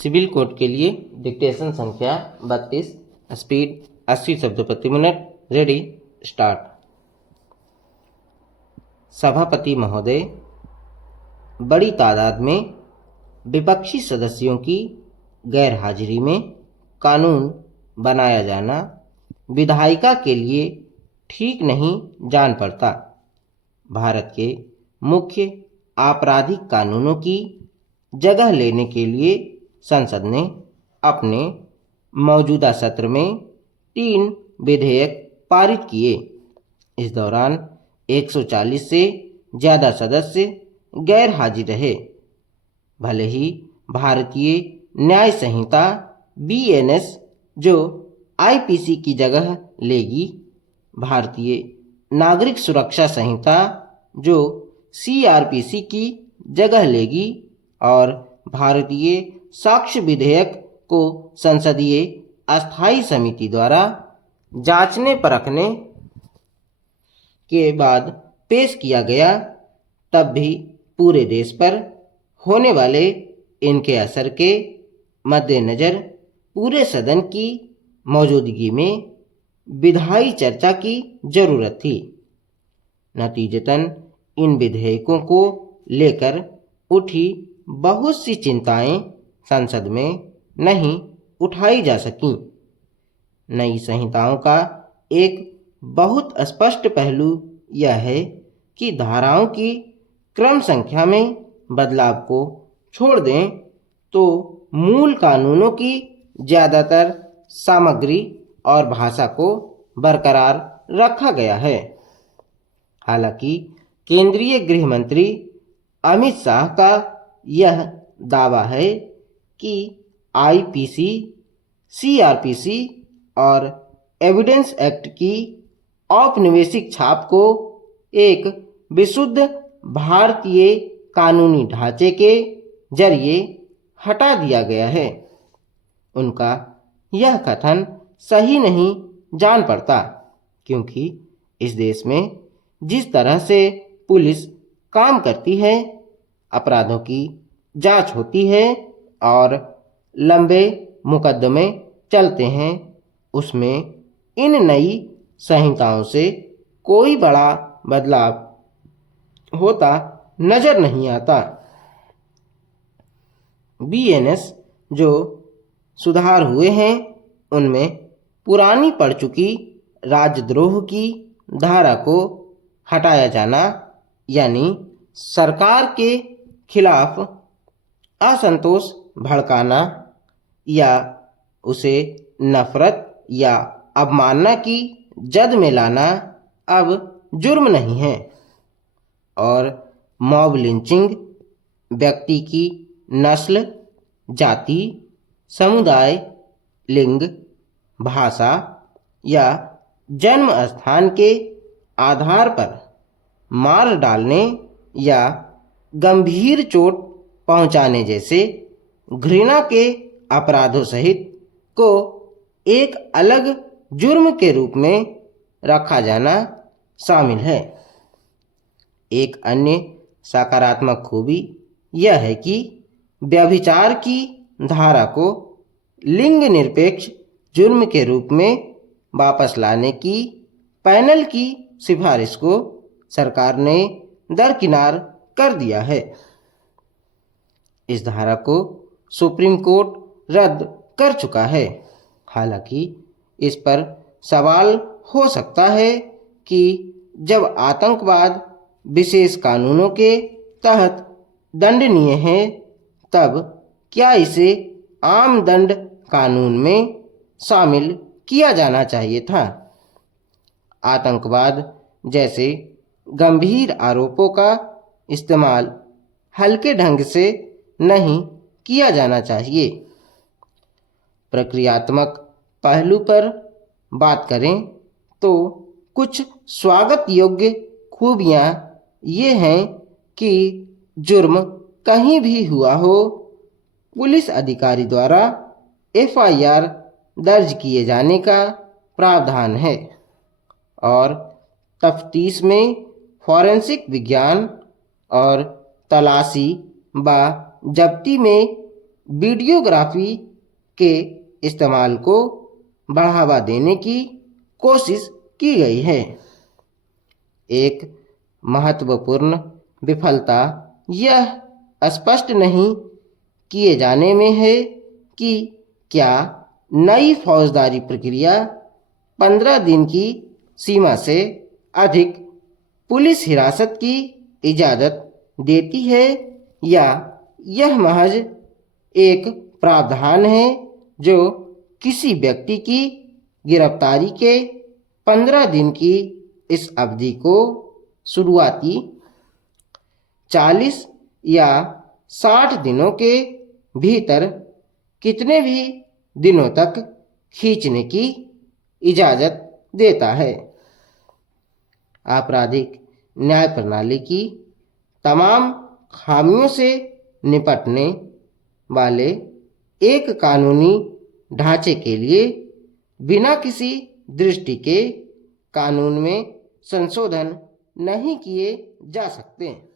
Civil code के लिए dictation संख्या 32, स्पीड 80 शब्द प्रति मिनट। Ready, start. सभापति महोदय, बड़ी तादाद में विपक्षी सदस्यों की गैरहाजिरी में कानून बनाया जाना विधायिका के लिए ठीक नहीं जान पड़ता। भारत के मुख्य आपराधिक कानूनों की जगह लेने के लिए संसद ने अपने मौजूदा सत्र में 3 विधेयक पारित किए। इस दौरान 140 से ज़्यादा सदस्य गैर हाजिर रहे। भले ही भारतीय न्याय संहिता BNS जो IPC की जगह लेगी, भारतीय नागरिक सुरक्षा संहिता जो CRPC की जगह लेगी और भारतीय साक्ष्य विधेयक को संसदीय अस्थायी समिति द्वारा जांचने परखने के बाद पेश किया गया, तब भी पूरे देश पर होने वाले इनके असर के मद्देनज़र पूरे सदन की मौजूदगी में विधायी चर्चा की जरूरत थी। नतीजतन इन विधेयकों को लेकर उठी बहुत सी चिंताएं संसद में नहीं उठाई जा सकीं। नई संहिताओं का एक बहुत स्पष्ट पहलू यह है कि धाराओं की क्रम संख्या में बदलाव को छोड़ दें तो मूल कानूनों की ज़्यादातर सामग्री और भाषा को बरकरार रखा गया है। हालांकि केंद्रीय गृह मंत्री अमित शाह का यह दावा है कि IPC, CRPC और एविडेंस एक्ट की औपनिवेशिक छाप को एक विशुद्ध भारतीय कानूनी ढांचे के जरिए हटा दिया गया है। उनका यह कथन सही नहीं जान पड़ता, क्योंकि इस देश में जिस तरह से पुलिस काम करती है, अपराधों की जांच होती है और लंबे मुकदमे चलते हैं, उसमें इन नई संहिताओं से कोई बड़ा बदलाव होता नजर नहीं आता। BNS जो सुधार हुए हैं, उनमें पुरानी पड़ चुकी राजद्रोह की धारा को हटाया जाना, यानी सरकार के खिलाफ असंतोष भड़काना या उसे नफरत या अवमानना की जद में लाना अब जुर्म नहीं है, और मॉब लिंचिंग व्यक्ति की नस्ल, जाति, समुदाय, लिंग, भाषा या जन्म स्थान के आधार पर मार डालने या गंभीर चोट पहुंचाने जैसे घृणा के अपराधों सहित को एक अलग जुर्म के रूप में रखा जाना शामिल है। एक अन्य सकारात्मक खूबी यह है कि व्यभिचार की धारा को लिंग निरपेक्ष जुर्म के रूप में वापस लाने की पैनल की सिफारिश को सरकार ने दरकिनार कर दिया है। इस धारा को सुप्रीम कोर्ट रद्द कर चुका है। हालांकि इस पर सवाल हो सकता है कि जब आतंकवाद विशेष कानूनों के तहत दंडनीय है, तब क्या इसे आम दंड कानून में शामिल किया जाना चाहिए था। आतंकवाद जैसे गंभीर आरोपों का इस्तेमाल हल्के ढंग से नहीं किया जाना चाहिए। प्रक्रियात्मक पहलू पर बात करें तो कुछ स्वागत योग्य खूबियाँ ये हैं कि जुर्म कहीं भी हुआ हो, पुलिस अधिकारी द्वारा FIR दर्ज किए जाने का प्रावधान है, और तफ्तीश में फॉरेंसिक विज्ञान और तलाशी व जब्ती में वीडियोग्राफी के इस्तेमाल को बढ़ावा देने की कोशिश की गई है। एक महत्वपूर्ण विफलता यह स्पष्ट नहीं किए जाने में है कि क्या नई फौजदारी प्रक्रिया 15 दिन की सीमा से अधिक पुलिस हिरासत की इजाज़त देती है या यह महज एक प्रावधान है जो किसी व्यक्ति की गिरफ्तारी के 15 दिन की इस अवधि को शुरुआती 40 या 60 दिनों के भीतर कितने भी दिनों तक खींचने की इजाज़त देता है। आपराधिक न्याय प्रणाली की तमाम खामियों से निपटने वाले एक कानूनी ढांचे के लिए बिना किसी दृष्टि के कानून में संशोधन नहीं किए जा सकते।